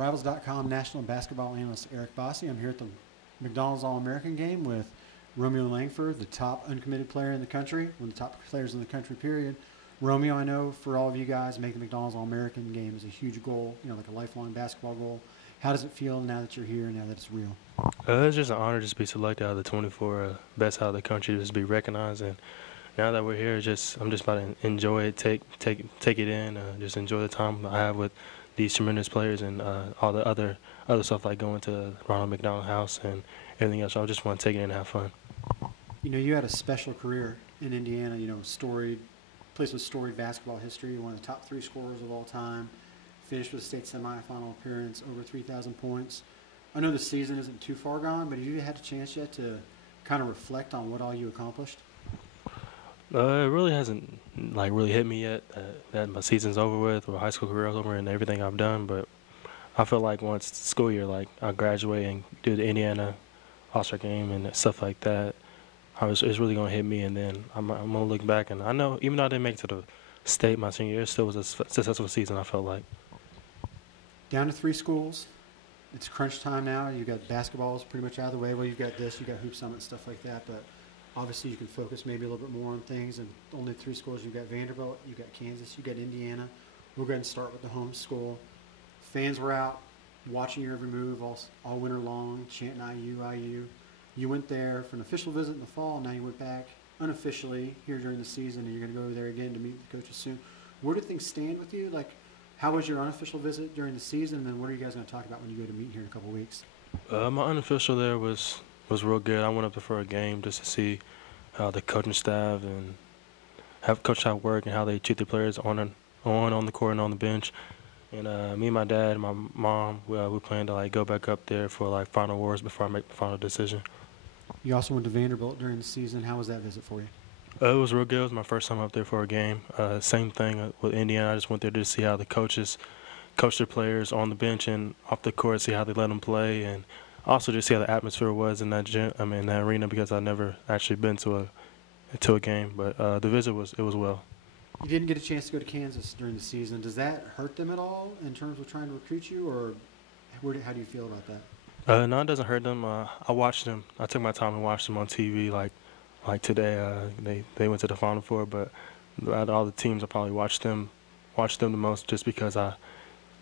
Rivals.com national basketball analyst Eric Bossi. I'm here at the McDonald's All-American game with Romeo Langford, the top uncommitted player in the country, one of the top players in the country, period. Romeo, I know for all of you guys, making the McDonald's All-American game is a huge goal, like a lifelong basketball goal. How does it feel now that you're here, now that it's real? It's just an honor just to be selected out of the 24 best out of the country, just to be recognized. And now that we're here, I'm just about to enjoy it, take it in, just enjoy the time I have with these tremendous players and all the other stuff like going to Ronald McDonald House and everything else. So I just want to take it in and have fun. You had a special career in Indiana, place with storied basketball history, one of the top 3 scorers of all time, finished with a state semifinal appearance, over 3,000 points. I know the season isn't too far gone, but have you had a chance yet to kind of reflect on what all you accomplished? It really hasn't really hit me yet that my season's over with or high school career is over and everything I've done, but I feel like once the school year, I graduate and do the Indiana All-Star game and stuff like that, it's really going to hit me, and then I'm going to look back, and I know even though I didn't make it to the state my senior year, it still was a successful season, I felt like. Down to 3 schools. It's crunch time now. You've got basketballs pretty much out of the way. Well, you've got this, you've got Hoop Summit, stuff like that, but obviously you can focus maybe a little bit more on things, and only 3 schools. You've got Vanderbilt, you've got Kansas, you've got Indiana. We'll go ahead and start with the home school. Fans were out watching your every move all winter long, chanting IU, IU. You went there for an official visit in the fall, now you went back unofficially here during the season, and you're going to go over there again to meet the coaches soon. Where do things stand with you? How was your unofficial visit during the season, and then what are you guys going to talk about when you go to meet here in a couple of weeks? My unofficial there was real good. I went up there for a game just to see how the coaching staff and have coach staff work and how they treat their players on the court and on the bench. And me and my dad and my mom, we plan to go back up there for final awards before I make the final decision. You also went to Vanderbilt during the season. How was that visit for you? It was real good. It was my first time up there for a game. Same thing with Indiana. I just went there to see how the coaches coach their players on the bench and off the court, see how they let them play, and also just see how the atmosphere was in that that arena, because I've never actually been to a game. But the visit was well. You didn't get a chance to go to Kansas during the season. Does that hurt them at all in terms of trying to recruit you, or how do you feel about that? No, it doesn't hurt them. I watched them. I took my time and watched them on TV. Like today, they went to the Final Four, but out of all the teams, I probably watched them the most, just because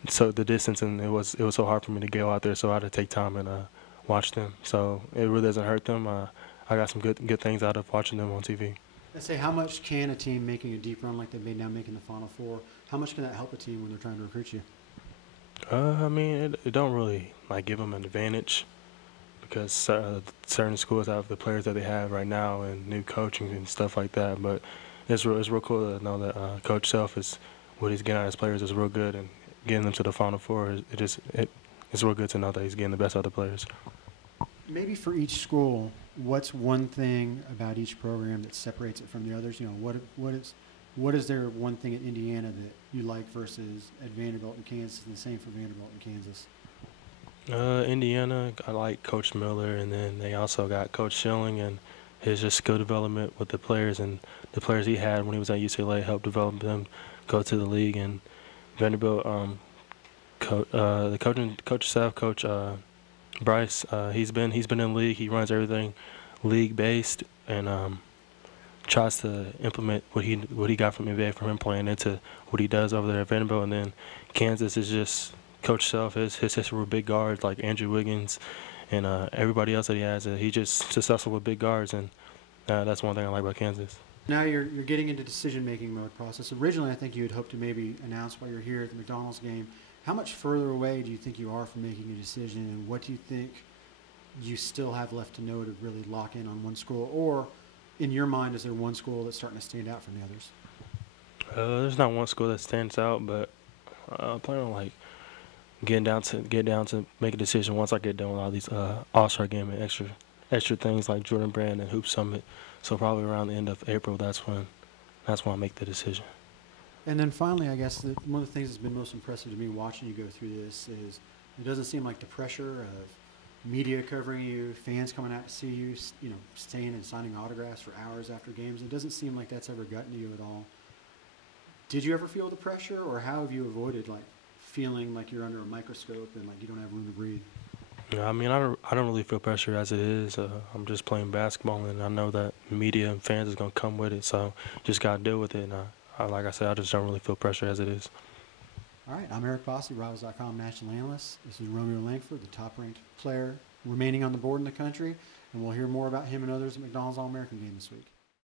so the distance, and it was so hard for me to go out there, so I had to take time and watch them. So it really doesn't hurt them. I got some good things out of watching them on TV. Let's say, how much can a team making a deep run like they've made now, making the Final Four, how much can that help a team when they're trying to recruit you? It don't really give them an advantage, because certain schools have the players that they have right now and new coaching and stuff like that. But it's real cool to know that Coach Self what he's getting out of his players is real good, and getting them to the Final Four it's real good to know that he's getting the best out of the players. Maybe for each school, what's one thing about each program that separates it from the others? What is there one thing at Indiana that you like versus at Vanderbilt and Kansas, and the same for Vanderbilt and Kansas? Indiana, I like Coach Miller, and then they also got Coach Schilling and his just skill development with the players, and the players he had when he was at UCLA helped develop them go to the league. And Vanderbilt, the coach staff, Coach Bryce, he's been in the league. He runs everything league based, and tries to implement what he got from NBA from him playing into what he does over there at Vanderbilt. And then Kansas is just Coach Self, his history with big guards like Andrew Wiggins and everybody else that he has. He's just successful with big guards, and that's one thing I like about Kansas. Now you're getting into decision-making mode process. Originally, I think you had hoped to maybe announce while you're here at the McDonald's game. How much further away do you think you are from making a decision, and what do you think you still have left to know to really lock in on one school? Or, in your mind, is there one school that's starting to stand out from the others? There's not one school that stands out, but I plan on get down to make a decision once I get done with all these All-Star game and extra things like Jordan Brand and Hoop Summit. So probably around the end of April, that's when I make the decision. And then finally, I guess one of the things that's been most impressive to me watching you go through this is it doesn't seem like the pressure of media covering you, fans coming out to see you, staying and signing autographs for hours after games. It doesn't seem like that's ever gotten to you at all. Did you ever feel the pressure, or how have you avoided feeling like you're under a microscope and like you don't have room to breathe? Yeah, I mean, I don't really feel pressure as it is. I'm just playing basketball, and I know that media and fans is gonna come with it, so just gotta deal with it. And like I said, I just don't really feel pressure as it is. All right, I'm Eric Bossi, Rivals.com national analyst. This is Romeo Langford, the top-ranked player remaining on the board in the country, and we'll hear more about him and others at McDonald's All-American game this week.